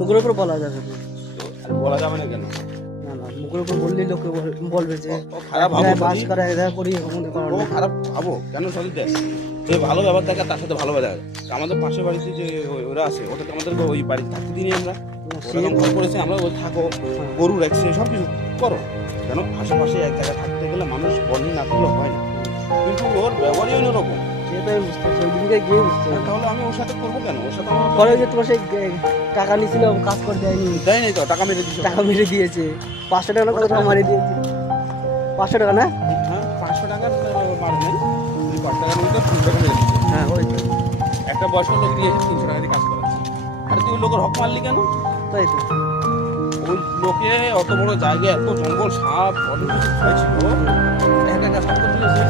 মুখের উপর বলা যাবে না। আর বলা যাবে না কেন? না না, মুখের উপর বললেই লোকে বলবে যে ও খারাপ ভাবো বাস যদি। করা এরা করি এমন ও কারণ খারাপ ভাবো কেন সরি দেখ, যে ভালো ব্যবহার থাকে তার সাথে ভালো ব্যবহার থাকে। আমাদের পাশের বাড়িতে যে ওরা আছে ওদেরকে আমাদেরকে ওই বাড়িতে থাকতে দিই আমরা, ওরা যখন ঘর করেছে আমরা ওই থাকো, গরু রাখছে সব কিছু করো, কেন আশেপাশে এক জায়গায় থাকতে গেলে মানুষ বন্ধু না থাকলে হয় না, কিন্তু ওর ব্যবহারই অন্যরকম। সেটাই বুঝতে পারছি, ওই দিনকে গিয়ে বুঝতে পারছি। তাহলে আমি ওর সাথে করবো কেন? ওর সাথে আমার পরে যে তোমার সেই টাকা নিয়েছিল কাজ করে দেয়নি, দেয় নাই তো, টাকা মেরে দিচ্ছে। টাকা মেরে দিয়েছে 500 টাকা না কত টাকা মারিয়ে দিয়েছে, 500 টাকা না? হ্যাঁ 500 টাকার মারবেন, 5 টাকার মধ্যে 3 টাকা মেরে দিচ্ছে। হ্যাঁ ওই তো, একটা বয়স্ক লোক দিয়েছে 300 টাকা দিয়ে কাজ করাচ্ছে, আর তুই ওই লোকের হক মারলি কেন? তাই তো। ওই লোকে অত বড় জায়গায় এত জঙ্গল সাপ অনেক কিছু খাইছিল, একা একা সাপ করতে গেছে